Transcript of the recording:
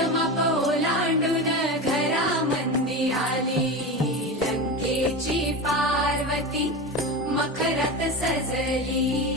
प्रथम पौलांडून घरा मंदी आली. लंकेची पार्वती मखरत सजली.